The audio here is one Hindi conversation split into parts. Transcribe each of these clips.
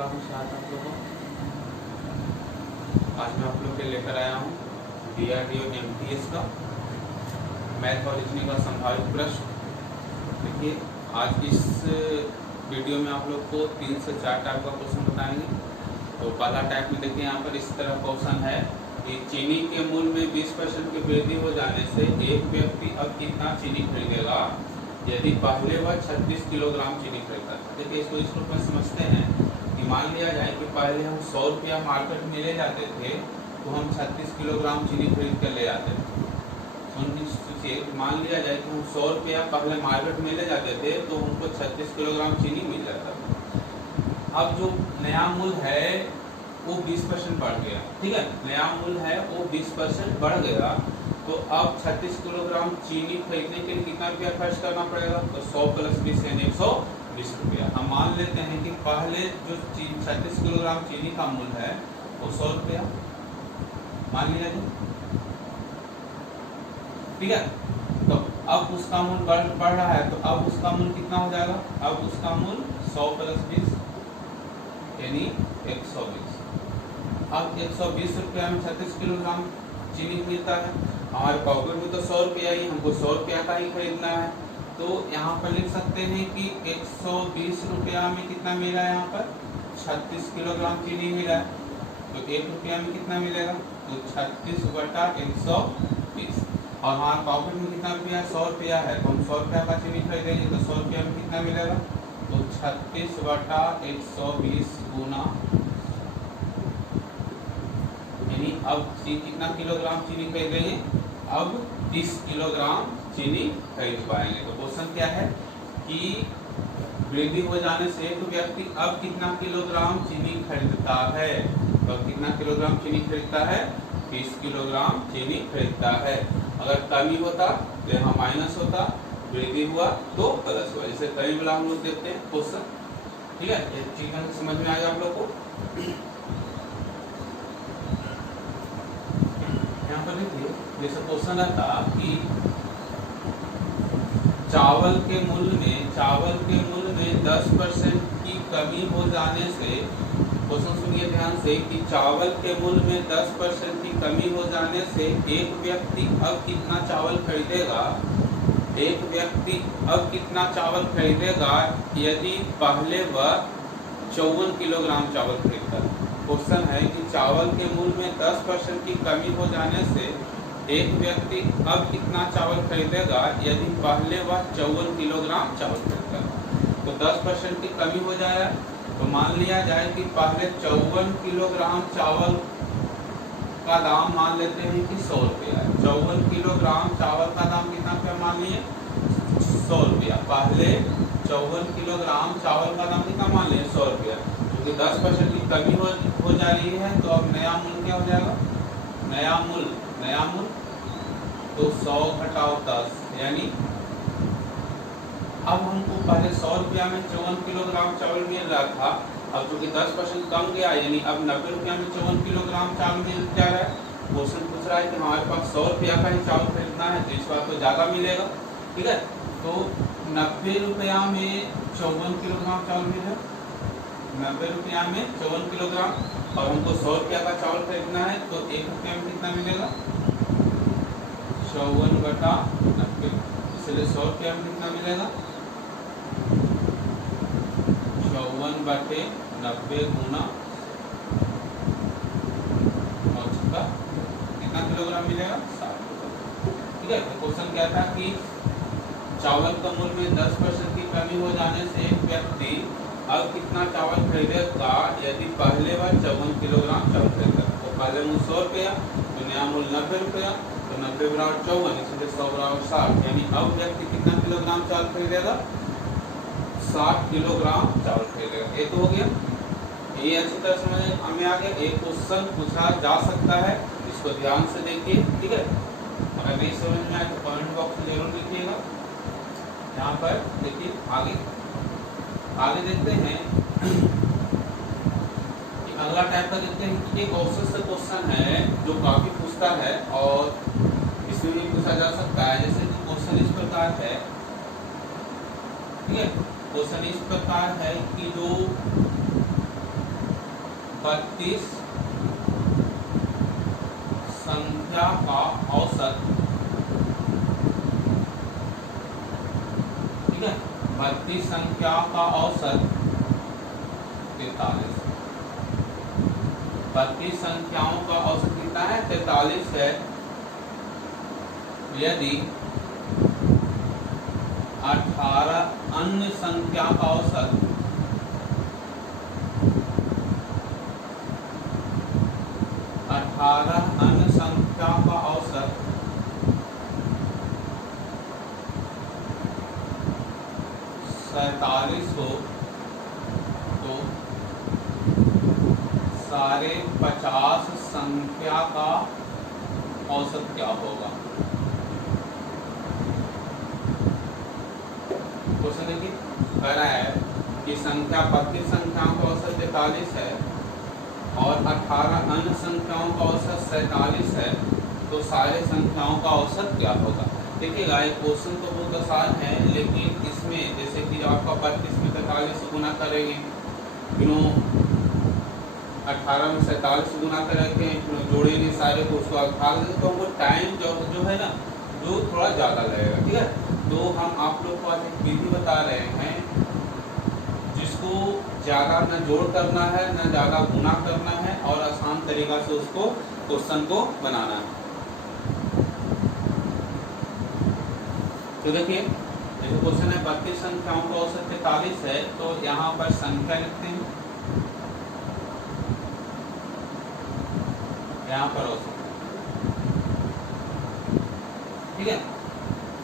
नमस्कार आप लोगों को। आज मैं आप लोग के लेकर आया हूँ DRDO MTS का मैथ और रीजनिंग का संभावित प्रश्न। देखिए, आज इस वीडियो में आप लोग को 3 से 4 टाइप का क्वेश्चन बताएंगे। तो पहला टाइप में देखिए, यहाँ पर इस तरह क्वेश्चन है कि चीनी के मूल्य में 20% की वृद्धि हो जाने से एक व्यक्ति अब कितना चीनी खरीदेगा यदि पहले वह 36 किलोग्राम चीनी खरीदता है। देखिए, इसको इस रूप में समझते हैं कि मान लिया जाए कि पहले हम 100 रुपया मार्केट में ले जाते थे तो हम 36 किलोग्राम चीनी खरीद कर ले जाते थे। सोचिए, मान लिया जाए कि हम 100 रुपया पहले मार्केट में ले जाते थे तो हमको 36 किलोग्राम चीनी मिल जाता था। अब जो नया मूल्य है वो 20% बढ़ गया। ठीक है, नया मूल्य है वो 20% बढ़ गया, तो अब 36 किलोग्राम चीनी खरीदने के लिए कितना रुपया खर्च करना पड़ेगा? तो 100 + 20 यानी 120 रुपया। हम मान लेते हैं कि पहले जो 36 किलोग्राम चीनी का मूल्य है वो 100 रुपया मान लिया जाए। ठीक है, तो अब उसका मूल्य बढ़ रहा है, तो अब उसका मूल्य कितना हो जाएगा? अब उसका मूल्य 100 + 20 यानी 120। अब 120 रुपया में 36 किलोग्राम चीनी मिलता है। हमारे पॉकेट में तो 100 रुपया ही, हमको 100 रुपया का ही खरीदना है। तो यहाँ पर लिख सकते हैं कि 120 रुपया में कितना मिला है? यहाँ पर 36 किलोग्राम चीनी मिला है। तो 1 रुपया में कितना मिलेगा? तो 36 बटा 120। और हमारे पॉकेट में कितना रुपया है? 100 रुपया है, तो हम 100 रुपया का चीनी खरीदेंगे तो 100 रुपया में कितना मिलेगा? तो 36 बटा 120 गुना, यानी अब कितना किलोग्राम चीनी खरीदेंगे? अब 30 किलोग्राम चीनी खरीद पाएंगे। तो क्वेश्चन क्या है कि वृद्धि हो जाने से एक व्यक्ति अब कितना किलोग्राम चीनी खरीदता है? तो कितना किलोग्राम चीनी खरीदता है? 30 किलोग्राम चीनी खरीदता है। अगर कमी होता तो यहाँ माइनस होता, वृद्धि हुआ तो प्लस हुआ। जैसे कई वाला हम लोग देखते हैं क्वेश्चन। ठीक है, ये चीज समझ में आएगा आप लोग को। यहाँ पर देखिए, जैसे क्वेश्चन रहता कि चावल के मूल्य में 10% की कमी हो जाने से, क्वेश्चन सुनिए ध्यान से, कि चावल के मूल्य में 10% की कमी हो जाने से एक व्यक्ति अब कितना चावल खरीदेगा? एक व्यक्ति अब कितना चावल खरीदेगा यदि पहले वह 54 किलोग्राम चावल खरीदता है। क्वेश्चन है कि चावल के मूल्य में 10% की कमी हो जाने से एक व्यक्ति अब कितना चावल खरीदेगा यदि पहले वह 54 किलोग्राम चावल खरीदता है। तो 10% की कमी हो जाए तो मान लिया जाए कि पहले 54 किलोग्राम चावल का दाम मान लेते हैं कि 100 रुपया है। 54 किलोग्राम चावल का दाम कितना रुपया मान लिए? 100 रुपया। पहले 54 किलोग्राम चावल का दाम कितना मान लिए? 100 रुपया। क्योंकि 10% की कमी हो जा रही है, तो अब नया मूल्य क्या हो जाएगा? नया मूल्य तो 100 घटाओ 10, यानी अब हमको पहले 100 रुपया में 54 किलोग्राम चावल मिल रहा था, अब चूंकि 10% कम गया, यानी अब 90 रुपया में 54 किलोग्राम चावल मिल जा रहा है। क्वेश्चन पूछ रहा है कि हमारे पास 100 रुपया का ही चावल खरीदना है, तो इस बार तो ज्यादा मिलेगा। ठीक है, तो 90 रुपया में 54 किलोग्राम चावल मिला, 90 रुपया में 54 किलोग्राम, और हमको 100 रुपया का चावल खरीदना है, तो 1 रुपया में कितना मिलेगा? 54 बटा 90, इसलिए 100 रुपया में कितना मिलेगा? 54 बटे 90 गुना कितना किलोग्राम मिलेगा? 60 किलोग्राम। ठीक है, तो क्वेश्चन क्या था कि चावल का मूल्य में 10% की कमी हो जाने से एक व्यक्ति अब कितना चावल खरीदेगा यदि पहले वह 54 किलोग्राम चावल खरीदेगा। तो पहले मूल्य 100 रुपया, तो नया मूल्य 90 रुपया, तो 90 बराबर 54, इसलिए 100 बराबर 60, यानी अब व्यक्ति कितना किलोग्राम चावल खरीदेगा? 60 किलोग्राम चावल खरीदेगा। ये तो हो गया, ये अच्छी तरह समझ हमें आ गया। एक क्वेश्चन पूछा जा सकता है, इसको ध्यान से देखिए। ठीक है, अगर नहीं समझ में आए तो कमेंट बॉक्स में जरूर लिखिएगा। यहाँ पर देखिए, आगे देखते हैं कि अगला टाइप का देखते हैं कि एक औसत से क्वेश्चन है जो काफी पूछता है और इसमें भी पूछा जा सकता है। जैसे कि क्वेश्चन इस प्रकार है, ठीक है, क्वेश्चन इस प्रकार है कि जो 32 संख्या का औसत, ठीक है, 32 संख्या का औसत 43। 32 संख्याओं का औसत कितना है? 43 है। यदि 18 अन्य संख्या का औसत 18 अन्य संख्या का औसत 47 हो तो सारे 50 संख्या का औसत क्या होगा? क्वेश्चन देखिए, कह रहा है कि संख्या 32 संख्याओं का औसत 43 है और 18 अन्य संख्याओं का औसत 47 है, तो सारे संख्याओं का औसत क्या होगा? देखिएगा, ये क्वेश्चन तो बहुत आसान है, लेकिन इसमें जैसे कि आपका 32 में 43 से गुना करेंगे, फिर 18 में 47 से गुना करेंगे, फिर जोड़ेंगे सारे को, उसको भाग देंगे, तो हमको टाइम जो है ना, जो थोड़ा ज़्यादा लगेगा। ठीक है, तो हम आप लोग को आज एक विधि बता रहे हैं जिसको ज़्यादा न जोड़ करना है न ज़्यादा गुना करना है, और आसान तरीका से उसको क्वेश्चन को बनाना है। तो देखिए, जैसे क्वेश्चन है 32 संख्याओं का औसत 43 है, तो यहाँ पर संख्या लिखते हैं, यहाँ पर औसत, ठीक है,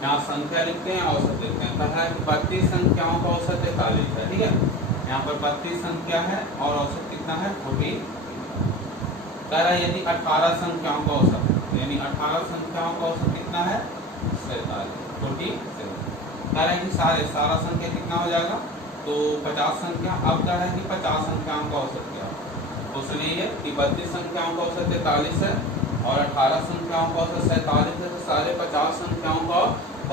यहाँ संख्या लिखते हैं, औसत लिखते हैं। कहा है कि 32 संख्याओं का औसत 43 है, ठीक है, यहाँ पर 32 संख्या है और औसत कितना है? 40। कह रहा है यदि 18 संख्याओं का औसत, यानी 18 संख्याओं का औसत कितना है? 47, 47। कह रहा है कि सारा संख्या कितना हो जाएगा? तो 50 संख्या। अब कह रहा है कि 50 संख्याओं का औसत क्या है? तो सुनिए कि 32 संख्याओं का औसत 43 है और 18 संख्याओं का औसत 47 है, तो सारे 50 संख्याओं का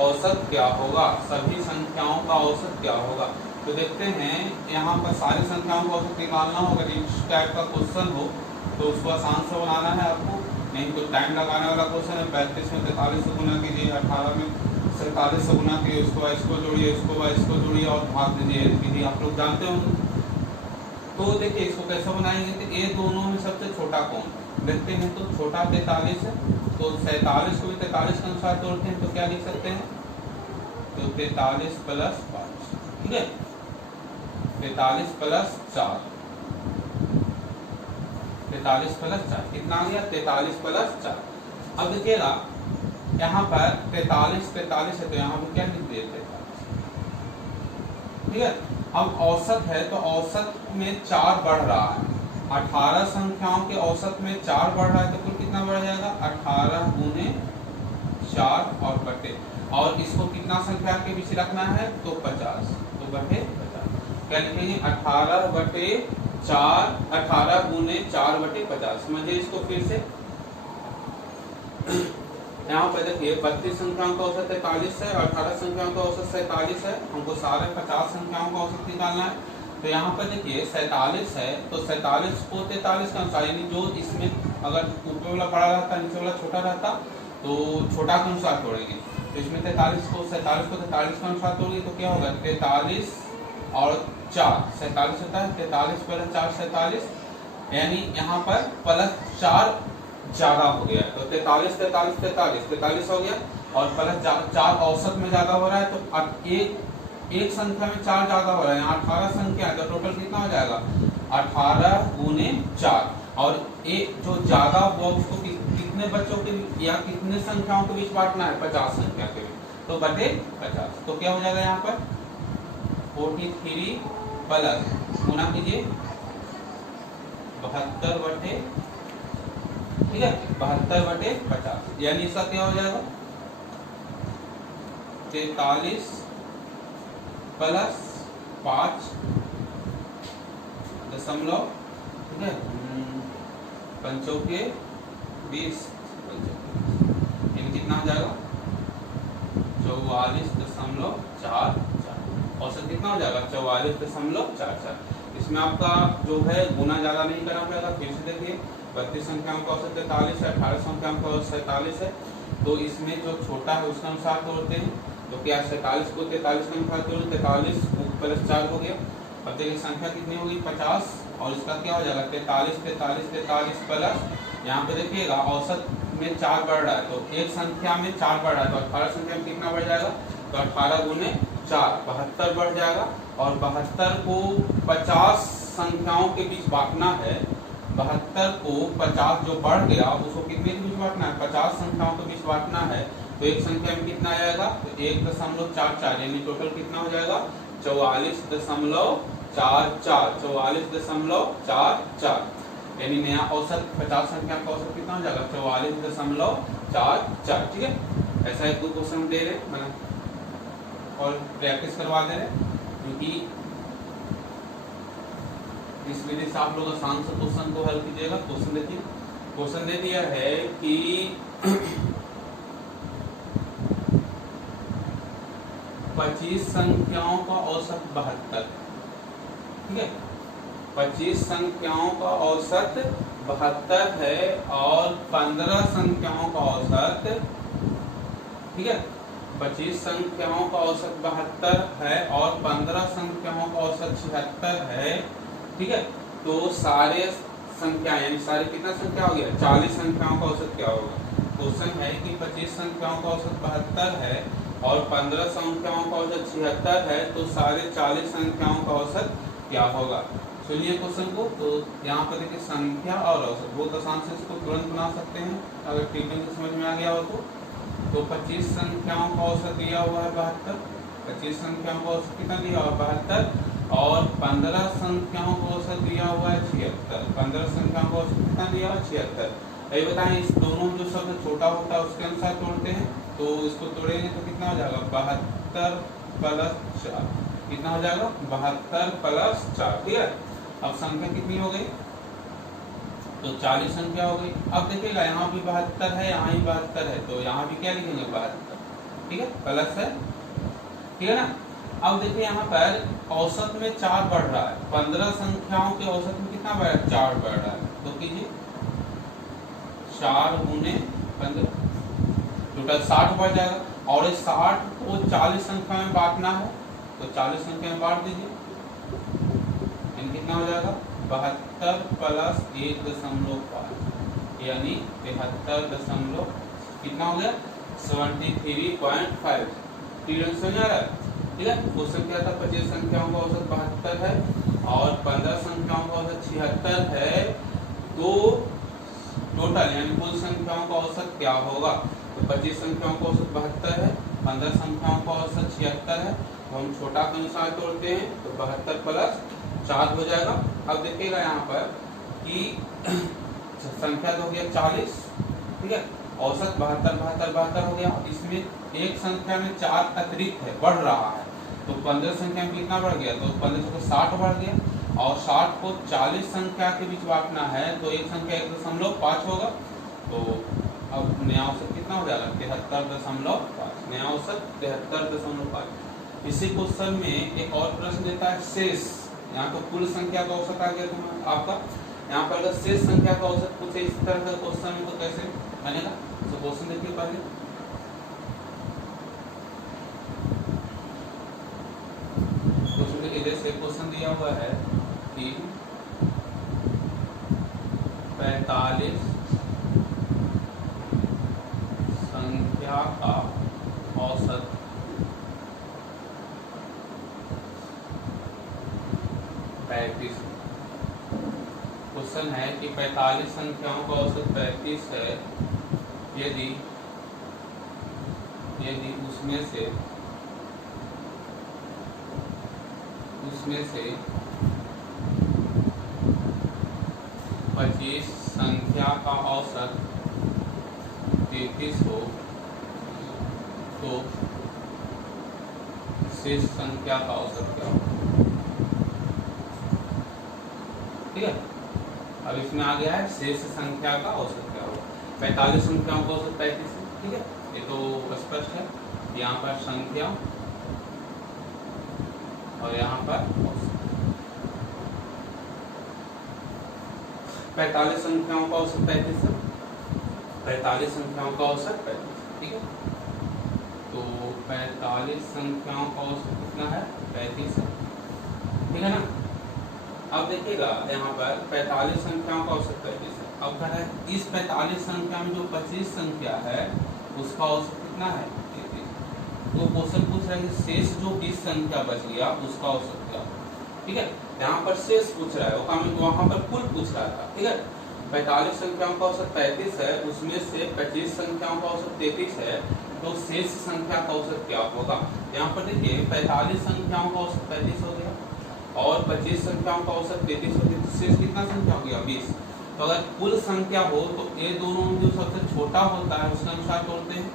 औसत क्या होगा? सभी संख्याओं का औसत क्या होगा? तो देखते हैं, यहाँ पर सारी संख्याओं का औसत निकालना होगा। इस टाइप का क्वेश्चन हो तो उसको आसान से बनाना है आपको, नहीं तो टाइम लगाने वाला क्वेश्चन है। 35 में 43 से गुना कीजिए, 18 में 47 से गुना कीजिए, उसको इसको जोड़िए, इसको जोड़िए और भाग दीजिए। विधि आप लोग जानते होंगे। तो देखिए, इसको कैसे बनाएंगे? तो ये दोनों में सबसे छोटा कौन? देखते हैं, तो छोटा 43 है, तो 47 को भी 43 के अनुसार तोड़ते हैं, तो क्या लिख सकते हैं? तो 43 प्लस 5, ठीक है, 43 प्लस 4, 43 प्लस 4 कितना आ गया? 43 प्लस 4। अब देखिएगा, यहाँ पर 43 है, तो यहाँ पर क्या लिख दिए? 43, ठीक है। अब औसत है, तो औसत में 4 बढ़ रहा है। 18 संख्याओं के औसत में 4 बढ़ रहा है, तो कुल कितना बढ़ जाएगा? 18 गुने 4 और बटे, और इसको कितना संख्या के बीच रखना है? तो 50, तो बटे 50। क्या लिखेंगे? 18 बटे 4, 18 गुने 4 बटे 50। समझिए इसको फिर से। यहाँ पर देखिए, 32 संख्याओं का औसत 43 है और 18 संख्याओं का औसत 47 है। हमको सारे 50 संख्याओं का औसत निकालना है। तो यहाँ पर देखिए 47 है, तो 47 को 43 का अनुसार, यानी जो इसमें अगर ऊपर वाला बड़ा रहता, नीचे वाला छोटा रहता, तो छोटा के अनुसार तोड़ेंगे। तो इसमें 47 को 43 के अनुसार तोड़ेंगे, तो क्या होगा? 43 और 4, 47 होता है। 43 प्लस 4 47, यानी यहाँ पर प्लस 4 ज्यादा हो गया, तो 43 हो गया, और प्लस 4 औसत में ज्यादा हो रहा है, तो एक संख्या में 4 ज्यादा हो रहा है। यहाँ 18 संख्या है, तो टोटल कितना हो जाएगा? 18 गुने 4, और एक जो ज्यादा हुआ उसको कितने बच्चों के या कितने संख्याओं के बीच बांटना है? 50 संख्या के बीच, तो बटे 50। तो क्या हो जाएगा यहाँ पर? 43 प्लस गुना कीजिए 72 बटे, ठीक है, 72 बटे 50, यानी इसका क्या हो जाएगा? 43 प्लस 5 दशमलव, ठीक है, 5 के 20, यानी कितना हो जाएगा? 44.44। औसत कितना हो जाएगा? 44.44। इसमें आपका जो है गुना ज्यादा नहीं करना पड़ेगा। फिर से देखिए 32 संख्याओं का औसत 43 है, 18 संख्याओं का औसत 47 है। तो इसमें जो छोटा है उसके अनुसार तोड़ते हैं। तो क्या 47 को 43 के अनुसार तोड़ें, 43 प्लस 4 हो गया। अब देखिए संख्या कितनी होगी 50, और इसका क्या हो जाएगा 43 43 43 प्लस यहाँ पे देखिएगा औसत में 4 बढ़ रहा है, तो एक संख्या में 4 बढ़ रहा है, तो 18 संख्या में कितना बढ़ जाएगा, तो 18 गुने 4 72 बढ़ जाएगा। और 72 को 50 संख्याओं के बीच बांटना है। 72 को 50 जो बढ़ गया उसको कितने के बीच बांटना है, 50 संख्याओं के बीच बांटना है। तो एक संख्या में कितना आएगा, तो 1.44, यानी टोटल कितना हो जाएगा 44.44 44.44, यानी नया औसत 50 संख्या का औसत कितना हो जाएगा 44.44। ठीक है, ऐसा एक क्वेश्चन दे रहे और प्रैक्टिस करवा दे रहे, क्योंकि इस विधि से आप लोग आसान से क्वेश्चन को हल कीजिएगा। क्वेश्चन देखिए, क्वेश्चन दे दिया है कि 25 संख्याओं का औसत 72। ठीक है, 25 संख्याओं का औसत 72 है और 15 संख्याओं का औसत, ठीक है, 25 संख्याओं का औसत 72 है और 15 संख्याओं का औसत 76 है। ठीक है, तो सारे संख्या यानी सारे कितना संख्या हो गया 40 संख्याओं का औसत क्या होगा। क्वेश्चन है कि 25 संख्याओं का औसत 72 है और 15 संख्याओं का औसत 76 है, तो सारे 40 संख्याओं का औसत क्या होगा। सुनिए क्वेश्चन को। तो यहाँ पर देखिए संख्या और औसत बहुत आसान से इसको तुरंत बना सकते हैं अगर टीचिंग समझ में आ गया हो तो 25 संख्याओं का औसत दिया हुआ है 72, 25 संख्याओं का औसत कितना दिया हुआ है 72, और 15 संख्याओं का औसत दिया हुआ है 76। 15 संख्याओं का औसत कितना दिया हुआ है 76। ये बताएं इस दोनों जो शब्द छोटा होता है उसके अनुसार तोड़ते हैं, तो इसको तोड़ेंगे तो कितना हो जाएगा 72 प्लस 4, कितना हो जाएगा 72 प्लस 4। ठीक है, अब संख्या कितनी हो गई, तो 40 संख्या हो गई। अब देखिएगा यहाँ भी 72 है, यहाँ भी 72 है, तो यहाँ भी क्या लिखेंगे 72। ठीक है, प्लस है, ठीक है ना। अब देखिए यहाँ पर औसत में 4 बढ़ रहा है, 15 संख्याओं के औसत में कितना बढ़ रहा है 4 बढ़ रहा है, तो कीजिए 4 गुने 15 टोटल 60 बढ़ जाएगा। और इस 60 को 40 संख्या में बांटना है, तो 40 संख्या में बांट दीजिए, कितना हो जाएगा 72 प्लस 1.5, यानी 73 कितना हो गया 73.5। क्लियर समझ आ रहा है। ठीक है, क्वेश्चन क्या था 25 संख्याओं का औसत 72 है और 15 संख्याओं का औसत 76 है, तो टोटल यानी कुल संख्याओं का औसत क्या होगा। तो 25 संख्याओं का औसत 72 है, 15 संख्याओं का औसत 76 है, तो हम छोटा के अनुसार तोड़ते हैं, तो 72 प्लस 4 हो जाएगा। अब देखिएगा यहाँ पर कि संख्या तो हो गया 40, ठीक है, औसत 72 हो गया। इसमें एक संख्या में 4 अतिरिक्त है, बढ़ रहा है, तो 15 संख्या में कितना बढ़ गया, तो 15 को 60 बढ़ गया, और 60 को 40 संख्या के बीच बांटना है, तो एक संख्या 1.5 होगा, तो अब नया औसत कितना हो जाएगा 73.5, नया औसत 73.5। इसी क्वेश्चन में एक और प्रश्न देता है शेष, यहाँ तो कुल संख्या का औसत आ गया तुम्हारा आपका, यहाँ पर अगर शेष संख्या का औसत पूछे इस तरह का क्वेश्चन में तो कैसे बनेगा। तो क्वेश्चन देखिए पहले, क्वेश्चन देखिए जैसे क्वेश्चन दिया हुआ है कि 45 संख्या का औसत 35। क्वेश्चन है कि 45 संख्याओं का औसत 35 है, यदि उसमें से 25 संख्या का औसत 33 हो, तो शेष संख्या का औसत क्या होगा। ठीक है, अब इसमें आ गया है शेष संख्या का औसत क्या होगा। 45 संख्याओं का औसत 35 है, ठीक है, ये तो स्पष्ट है। यहाँ पर संख्या और यहाँ पर औसत, 45 संख्याओं का औसत 35 है। 45 संख्याओं का औसत 35, ठीक है। तो 45 संख्याओं का औसत कितना है? 35 है, ठीक है ना। अब देखिएगा यहाँ पर 45 संख्याओं का औसत 35 है। अब क्या है, इस 45 संख्या में जो 25 संख्या है उसका औसत कितना है? 33। तो क्वेश्चन पूछ रहा है कि शेष जो 20 संख्या बच गया उसका औसत क्या होगा, ठीक है। यहाँ पर शेष पूछ रहा है, वहाँ पर कुल पूछ रहा था, ठीक है। 45 संख्याओं का औसत 35 है, उसमें से 25 संख्याओं का औसत 33 है, तो शेष संख्या का औसत क्या होगा। यहाँ पर देखिए 45 संख्याओं का औसत 35 हो गया और 25 संख्याओं का औसत 33 हो गया, तो शेष कितना संख्या हो गया? 20। तो अगर कुल संख्या हो तो ये दोनों जो सबसे छोटा होता है उसके अनुसार तोड़ते हैं।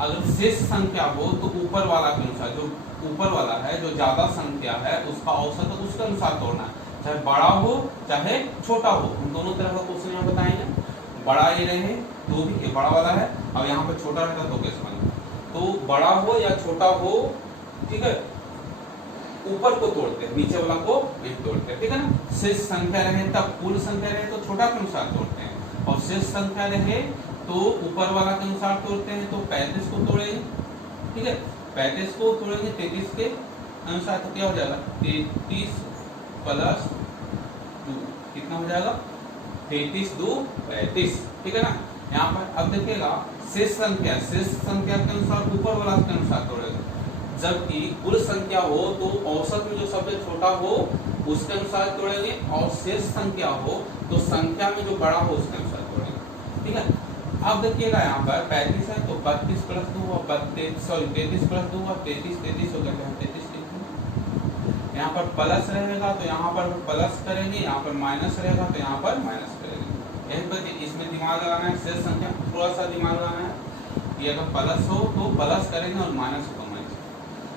अगर शेष संख्या हो तो ऊपर वाला के अनुसार, जो ऊपर वाला है जो ज्यादा संख्या है उसका औसत उसके अनुसार तोड़ना है, चाहे बड़ा हो चाहे छोटा हो। हम दोनों तरह का क्वेश्चन यहाँ बताएंगे। बड़ा ये रहे तो भी ये बड़ा वाला है, अब यहाँ पे छोटा रहता तो कैसे बनेगा। तो बड़ा हो या छोटा हो, ठीक है, ऊपर को तोड़ते हैं, नीचे वाला को नहीं तोड़ते हैं, ठीक है ना। शेष संख्या रहे तब कुल संख्या रहे तो छोटा के अनुसार तोड़ते हैं, और शेष संख्या रहे तो ऊपर वाला के अनुसार तोड़ते हैं। तो 35 को तोड़ेंगे, ठीक है, 35 को तोड़ेंगे 33 के अनुसार, तो क्या हो जाएगा? 33 प्लस 2 कितना हो जाएगा? 33 2 35, ठीक है ना। यहाँ पर अब देखिएगा शेष संख्या के अनुसार ऊपर वाला के अनुसार तोड़ेगा, जबकि कुल संख्या हो तो औसत में जो सबसे छोटा हो उसके अनुसार तोड़ेंगे, और शेष संख्या हो तो संख्या में जो बड़ा हो उसके अनुसार तोड़ेंगे, ठीक है। अब देखिएगा यहाँ पर 35 है तो 32 प्लस 2 और 33 प्लस 2 और 33 हो गया, 33 यहाँ पर प्लस रहेगा तो यहाँ पर प्लस करेंगे, यहाँ पर माइनस रहेगा तो यहाँ पर माइनस करेंगे। यही पर इसमें दिमाग लगाना है, शेष संख्या थोड़ा सा दिमाग लगाना है कि अगर प्लस हो तो प्लस करेंगे और माइनस हो तो माइनस।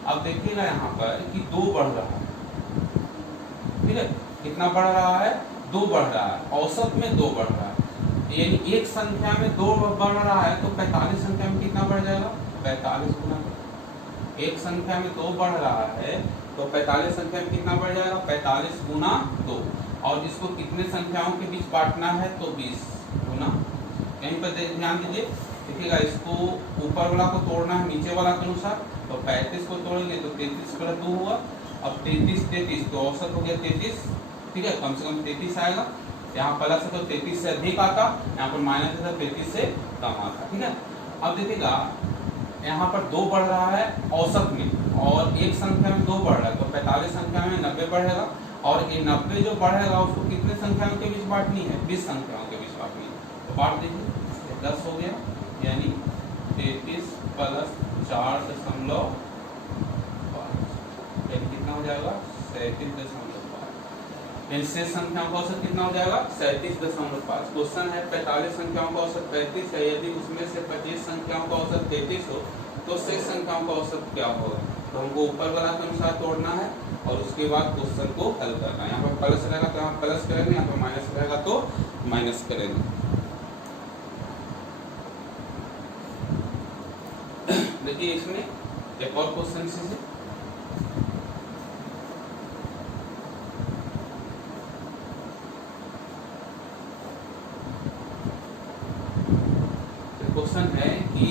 अब देखिएगा यहाँ पर कि 2 बढ़ रहा है, ठीक है, कितना बढ़ रहा है? 2 बढ़ रहा है, औसत में 2 बढ़ रहा है, यानी एक संख्या में 2 बढ़ रहा है तो 45 संख्या में कितना बढ़ जाएगा? 45 गुना। एक संख्या में 2 बढ़ रहा है तो 45 संख्या में कितना बढ़ जाएगा? 45 गुना 2। और इसको कितने संख्याओं के बीच बांटना है? तो 20 गुना। यहीं पर ध्यान दीजिए, देखिएगा इसको ऊपर वाला को तोड़ना है नीचे वाला के अनुसार, तो 35 को तोड़ेंगे तो 33 प्लस 2 हुआ। अब 33 तो औसत हो गया 33, ठीक है, कम से कम 33 आएगा। यहाँ प्लस है तो 33 से अधिक आता, यहाँ पर माइनस है तो 33 से कम आता, ठीक है। अब देखिएगा यहाँ पर 2 बढ़ रहा है औसत में, और एक संख्या में 2 बढ़ रहा है तो 45 संख्या में 90 बढ़ेगा, और ये 90 जो बढ़ेगा उसको कितने संख्याओं के बीच बांटनी है? 20 संख्याओं के बीच बांटनी है, तो बांट दीजिए। 10 हो गया, यानी 33 प्लस 4.5 यानी कितना हो जाएगा? 37.5। यानी शेष संख्याओं का औसत कितना हो जाएगा? 37.5। क्वेश्चन है 45 संख्याओं का औसत 35 है, यदि उसमें से 25 संख्याओं का औसत 33 हो तो शेष संख्याओं का औसत क्या होगा। तो हमको ऊपर वाला के अनुसार तोड़ना है और उसके बाद क्वेश्चन को हल करना है। यहाँ पर प्लस रहेगा तो यहाँ प्लस करेंगे, यहाँ पर माइनस रहेगा तो माइनस करेंगे। देखिए इसमें एक और क्वेश्चन से क्वेश्चन है कि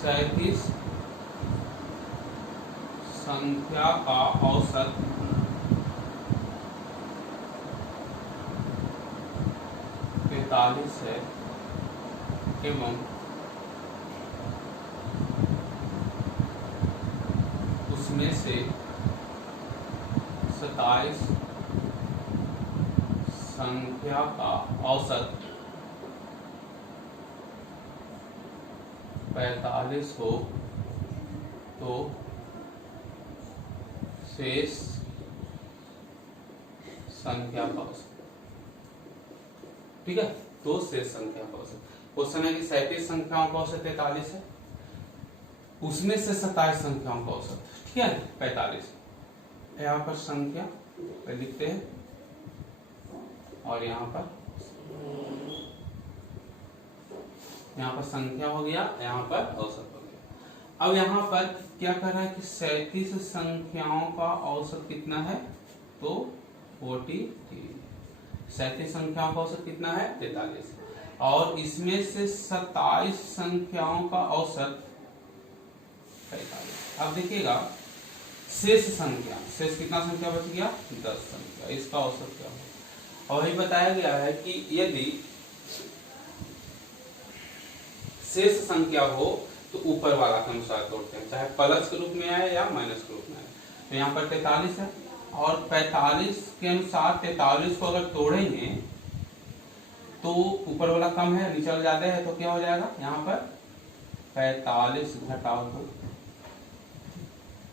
सैंतीस संख्या का औसत 45 है एवं उसमें से 27 संख्या का औसत 45 हो तो शेष संख्या का औसत, ठीक है, तो शेष संख्या का औसत। क्वेश्चन है कि 37 संख्याओं का औसत 43 है, उसमें से 27 संख्याओं का औसत, ठीक है, 45। यहाँ पर संख्या लिखते हैं और यहाँ पर संख्या हो गया, यहाँ पर औसत हो गया। अब यहाँ पर क्या कर रहा है कि 37 संख्याओं का औसत कितना है, तो 43। 37 संख्याओं का औसत कितना है, 43, और इसमें से 27 संख्याओं का औसत 45। अब देखिएगा शेष संख्या, शेष कितना संख्या बच गया, 10 संख्या, इसका औसत क्या होगा। और ये बताया गया है कि यदि शेष संख्या हो तो ऊपर वाला के अनुसार तोड़ते हैं, चाहे प्लस के रूप में आए या माइनस के रूप में आए। तो यहाँ पर 43 है और 45 के अनुसार 43 को अगर तोड़ेंगे तो ऊपर वाला कम है, नीचे वाला ज्यादा है, तो क्या हो जाएगा, यहाँ पर 45 घटाव 2,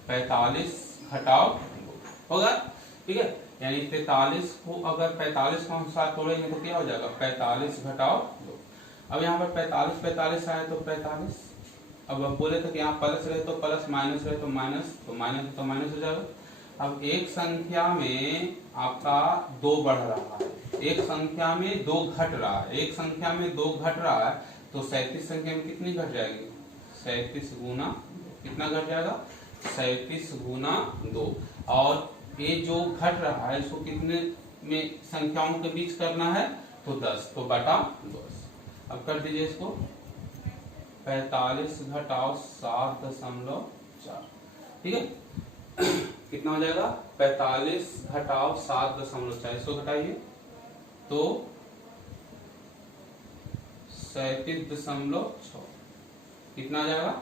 45 घटाव 2 होगा, ठीक है। यानी 43 को अगर 45 के अनुसार तोड़ेंगे तो क्या हो जाएगा, 45 घटाव 2। अब यहाँ पर 45 45 आए तो 45, अब बोले थे कि यहाँ प्लस रहे तो प्लस, माइनस रहे तो माइनस, तो माइनस हो जाएगा। अब एक संख्या में आपका 2 बढ़ रहा है, एक संख्या में 2 घट रहा है, एक संख्या में 2 घट रहा है, तो 37 संख्या में कितनी घट जाएगी, 37 गुना कितना घट जाएगा, 37 गुना 2। और ये जो घट रहा है इसको कितने में संख्याओं के बीच करना है, तो 10, तो बटा 10। अब कर दीजिए इसको, 45 घटाव 7.4, ठीक है। कितना हो जाएगा, 45 घटाव 7.4, इसको घटाइए तो 37.6, कितना आ जाएगा,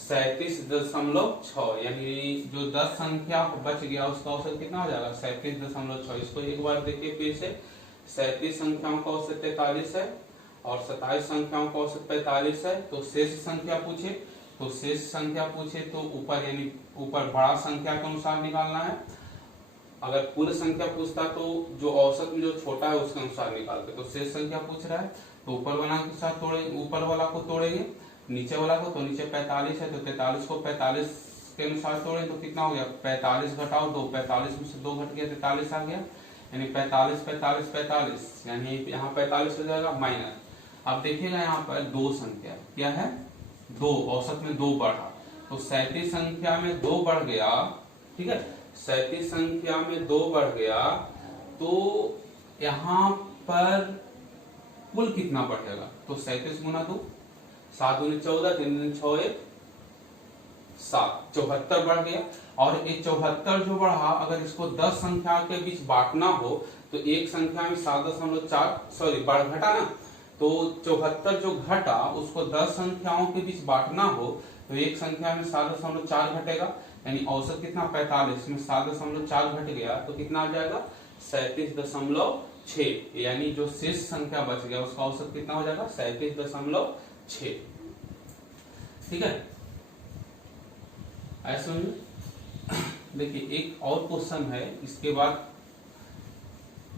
37.6। यानी जो 10 संख्या बच गया उसका औसत कितना हो जाएगा, 37.6। इसको एक बार देखिए फिर से, 37 संख्याओं का औसत 43 है और 27 संख्याओं का औसत 45 है। तो शेष संख्या पूछे, तो शेष संख्या पूछे तो ऊपर यानी ऊपर बड़ा संख्या के अनुसार निकालना है। अगर पूर्ण संख्या पूछता तो जो औसत में जो छोटा है उसके अनुसार निकालते। तो शेष संख्या पूछ रहा है तो ऊपर वाला के साथ तोड़ेंगे, ऊपर वाला को तोड़ेंगे, नीचे वाला को, तो नीचे 45 है तो 43 को 45 के अनुसार तोड़े तो कितना हो गया, 45 घटाओ 2, 45 में से 2 घट गया 43 आ गया, यानी 45 45 45, यानी यहाँ 45 हो जाएगा माइनस। अब देखिएगा यहाँ पर 2 संख्या क्या है, 2, औसत में 2 बढ़ा, तो 37 संख्या में 2 बढ़ गया, ठीक है। 37 संख्या में 2 बढ़ गया तो यहाँ पर कुल कितना बढ़ेगा, तो 37 गुना 2, 7 दूनी 14, 3 दूनी 6, 1 7, 74 बढ़ गया। और ये 74 जो बढ़ा, अगर इसको 10 संख्या के बीच बांटना हो तो एक संख्या में 7.4 सॉरी बढ़ घटा ना, तो 74 जो घटा उसको 10 संख्याओं के बीच बांटना हो तो एक संख्या में 7.4 घटेगा, यानी औसत कितना 45 में 7.4 घट गया तो कितना आ जाएगा 37.6, यानी जो शेष संख्या बच गया उसका औसत कितना हो जाएगा 37.6, ठीक है। ऐसे देखिए एक और क्वेश्चन है, इसके बाद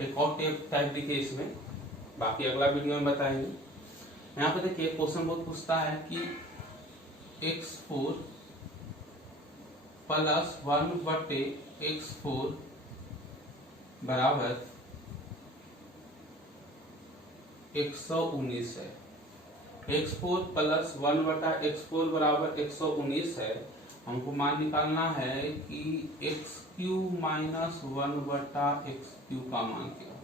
एक और टाइप देखिए इसमें, बाकी अगला वीडियो में बताएंगे। यहाँ पे देखिए क्वेश्चन बहुत पूछता है कि x4 प्लस 1/x4 बराबर 119 है। x4 प्लस 1/x4 बराबर 119 है। हमको मान निकालना है कि x³ माइनस 1/x³ का मान क्या हो,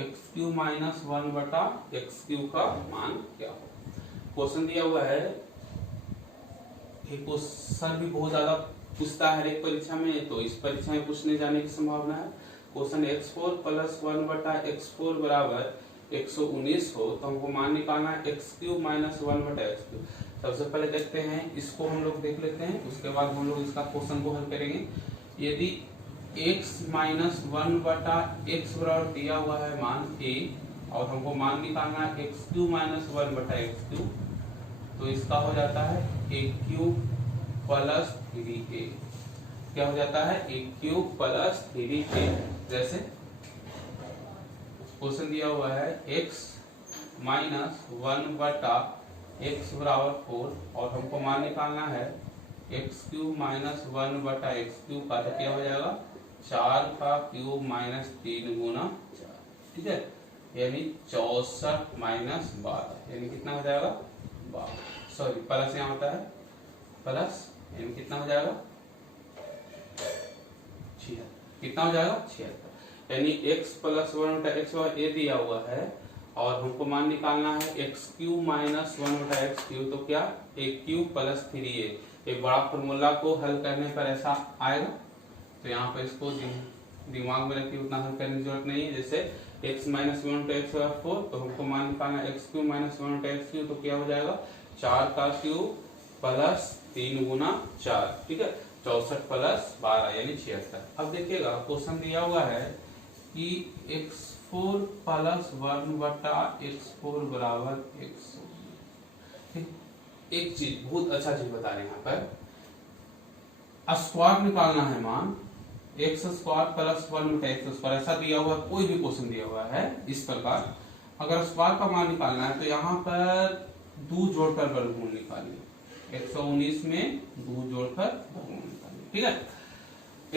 x³ माइनस 1/x³ का मान क्या हो। क्वेश्चन दिया हुआ है, ये क्वेश्चन भी बहुत ज्यादा पूछता है एक परीक्षा में, तो इस परीक्षा में पूछने जाने की संभावना है। क्वेश्चन x4 प्लस 1/x4 बराबर 119 हो तो हमको मान निकालना है x³ माइनस 1/x³। सबसे पहले देखते हैं इसको, हम लोग देख लेते हैं, उसके बाद हम लोग इसका क्वेश्चन को हल करेंगे। यदि x माइनस 1/x बराबर दिया हुआ है मान a और हमको मान निकालना है x³ माइनस 1/x³, तो इसका हो जाता है a³ प्लस 3a। क्या हो जाता है a³ प्लस 3a। जैसे क्वेश्चन दिया हुआ है x माइनस 1/x बराबर 4 और हमको मान निकालना है x³ माइनस 1/x³ का, तो क्या हो जाएगा 4 का क्यूब माइनस 3 गुना 4, ठीक है, यानी 64 माइनस 12, यानी कितना हो जाएगा 12, सॉरी प्लस यहाँ होता है प्लस एन कितना हो जाएगा 76, कितना हो जाएगा 76, यानी x प्लस 1 बटा एक्स ये दिया हुआ है और हमको मान निकालना है एक्स क्यू माइनस 1 बटा एक्स क्यू, तो क्या ए क्यू प्लस 3a, एक बड़ा फॉर्मूला को हल करने पर ऐसा आएगा। तो यहाँ पर इसको दिमाग में रखिए, उतना हल करने की जरूरत नहीं है। जैसे x माइनस 1 बटा एक्स 4, तो हमको मान निकालना है एक्स क्यू माइनस 1 बटा एक्स क्यू, तो क्या हो जाएगा 4 का क्यूब प्लस 3 गुना 4, ठीक है 64 प्लस 12 यानी 76। अब देखिएगा क्वेश्चन दिया हुआ है कि x4 प्लस 1 बटा x4 बराबर x। एक चीज बहुत अच्छा चीज बता रहे हैं यहाँ पर, स्क्वायर निकालना है मान एक्स स्क्वायर प्लस 1 बटा एक्स स्क्वायर, ऐसा दिया हुआ कोई भी क्वेश्चन दिया हुआ है इस प्रकार, अगर स्क्वायर का मान निकालना है तो यहाँ पर 2 जोड़कर वर्गमूल निकालिए, 119 में 2 जोड़कर वर्गमूल निकालिए, ठीक है।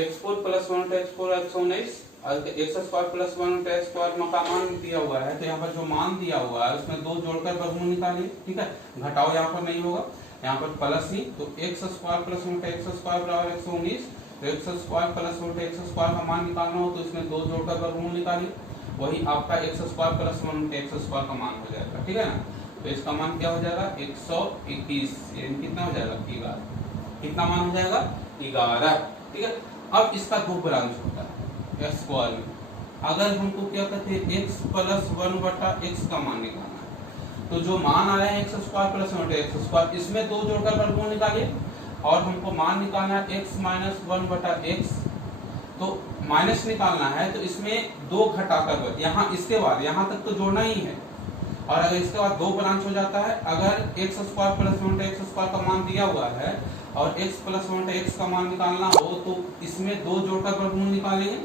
x4 प्लस 1 बटा x4 119, एक्स स्क्वायर प्लस 1 बटा एक्स स्क्वायर का मान दिया हुआ है, तो यहाँ पर जो मान दिया हुआ है उसमें 2 जोड़कर वर्गमूल निकालिए, ठीक है, घटाओ यहाँ पर नहीं होगा, यहाँ पर प्लस ही, तो एक्स स्क्वायर प्लस 1 बटा एक्स स्क्वायर बराबर 119, तो एक्स स्क्वायर प्लस 1 बटा एक्स स्क्वायर का मान निकालना हो तो इसमें 2 जोड़कर वर्गमूल निकालिए, वही आपका एक्स स्क्वायर प्लस 1 बटा एक्स स्क्वायर का मान हो जाएगा, ठीक है ना। तो इसका मान क्या हो जाएगा 121, यानी कितना हो जाएगा 11, कितना मान हो जाएगा 11, ठीक है। अब इसका 2 ब्रांच होता है स्क्वायर में, अगर हमको क्या कहते हैं x प्लस 1 बटा x का मान निकालना है, तो जो मान आया है एक्स स्क्वायर प्लस 1 बटा एक्स स्क्वायर, इसमें 2 जोड़कर वर्गमूल निकालिए, और हमको मान निकालना है x माइनस 1 बटा x, तो माइनस निकालना है तो इसमें 2 घटाकर, यहाँ इसके बाद यहाँ तक तो जोड़ना ही है, और अगर इसके बाद 2 ब्रांच हो जाता है, अगर एक्स स्क्वायर प्लस 1 बटा एक्स स्क्वायर का मान दिया हुआ है और x प्लस 1 बटा x का मान निकालना हो तो इसमें 2 जोड़कर वर्गमूल निकालेंगे,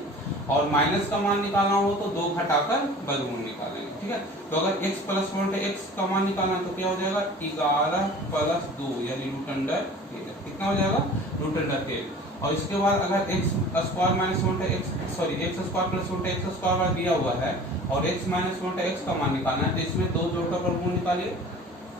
और माइनस का मान निकालना हो तो 2 घटाकर वर्गमूल निकालेंगे, ठीक है। तो अगर x प्लस 1 बटा x का मान निकालना तो क्या हो जाएगा 11 प्लस 2 यानी रूट अंडर, कितना हो जाएगा रूट अंडर 13, और इसके बाद अगर x स्क्वायर माइनस 1 बटा x, sorry x square plus 1 बटा x स्क्वायर दिया हुआ है और x माइनस 1 बटा x का मान निकालना है, तो इसमें 2 जोड़कर वर्गमूल निकालिए,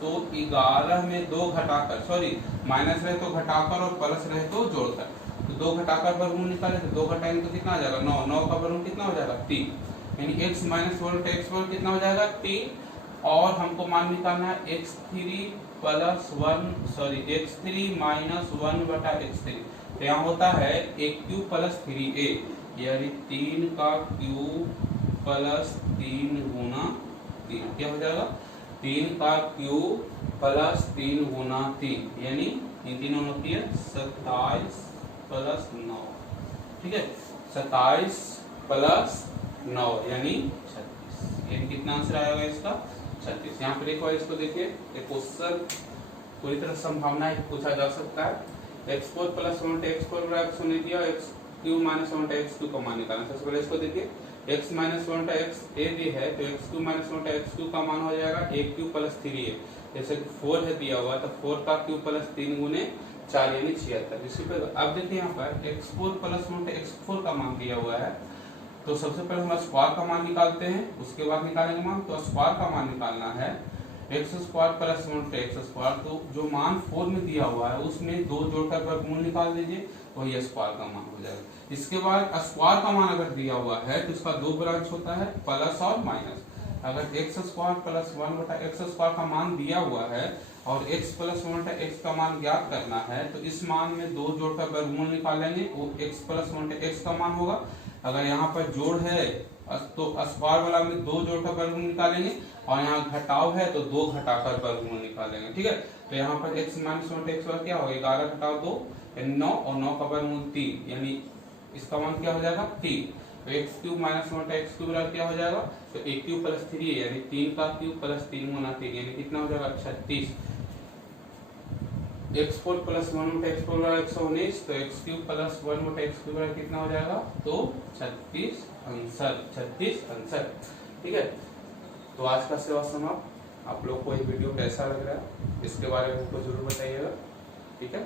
तो 11 में 2 घटाकर, सॉरी माइनस रहे तो घटाकर और प्लस रहे तो जोड़कर, तो 2 घटाकर वर्गमूल निकाले तो 2 घटाएंगे तो कितना आ जाएगा 9, 9 का वर्गमूल कितना हो जाएगा 3, यानी x माइनस 1 बटा x वर्ग कितना हो जाएगा 3, और हमको मान निकालना है x3 plus 1, sorry x3 minus 1 बटा x3, तो यहाँ होता है a क्यूब प्लस 3a, यानी 3 का क्यूब प्लस 3 गुना 3, क्या हो जाएगा 3 का क्यूब प्लस 3 गुना 3, यानी इन तीनों होती है 27 प्लस 9, ठीक है 27 प्लस 9 यानी 36, यानी कितना आंसर आएगा इसका 36। यहाँ पर एक बार इसको देखिए, क्वेश्चन पूरी तरह संभावना पूछा जा सकता है। x4 प्लस 1 बटा x4 बराबर x नहीं दिया, x क्यूब माइनस 1 बटा x क्यूब का मान निकालना। सबसे पहले इसको देखिए, x माइनस 1 बटा x a दी है तो x क्यूब माइनस 1 बटा x क्यूब का मान हो जाएगा a क्यूब प्लस 3a, जैसे 4 है दिया हुआ तो 4 का क्यूब प्लस 3 गुने 4 यानी 76। इसी पे अब देखिए यहाँ पर x4 प्लस 1 बटा x4 का मान दिया हुआ है, तो सबसे पहले हम स्क्वायर का मान निकालते हैं, उसके बाद निकालेंगे मान। तो स्क्वायर का मान निकालना है एक्स स्क्वायर प्लस 1 बटा एक्स स्क्वायर, तो जो मान 4 में दिया हुआ है उसमें 2 जोड़कर वर्गमूल निकाल दीजिए, वही स्क्वायर का मान हो जाएगा। इसके बाद स्क्वायर का मान अगर दिया हुआ है तो इसका 2 ब्रांच होता है, प्लस और माइनस। अगर एक्स स्क्वायर प्लस 1 बटा एक्स स्क्वायर का मान दिया हुआ है और x प्लस 1 बटा एक्स का मान ज्ञात करना है, तो इस मान में 2 जोड़कर वर्गमूल निकालेंगे, वो x प्लस 1 बटा एक्स का मान होगा। अगर यहाँ पर जोड़ है तो स्क्वायर वाला में 2 जोड़कर वर्गमूल निकालेंगे, और यहाँ घटाव है तो 2 घटाकर वर्गमूल निकालेंगे, ठीक है। तो यहाँ पर x माइनस 1 एक्स क्या होगा 11 घटाव 2 यानी 9, और 9 का वर्गमूल 3, यानी इसका मान क्या हो जाएगा 3। तो x cube minus 1 x cube क्या हो जाएगा, तो a क्यूब प्लस 3 है यानी 3 का क्यूब प्लस 3 गुना 3 यानी कितना हो जाएगा 36। x4 प्लस 1 बटा x4 119, तो x क्यूब प्लस 1 बटा x क्यूब कितना हो जाएगा, तो 36 आंसर, ठीक है। तो आज का सेवा समाप्त। आप लोग को ये वीडियो कैसा लग रहा है इसके बारे में हमको जरूर बताइएगा, ठीक है।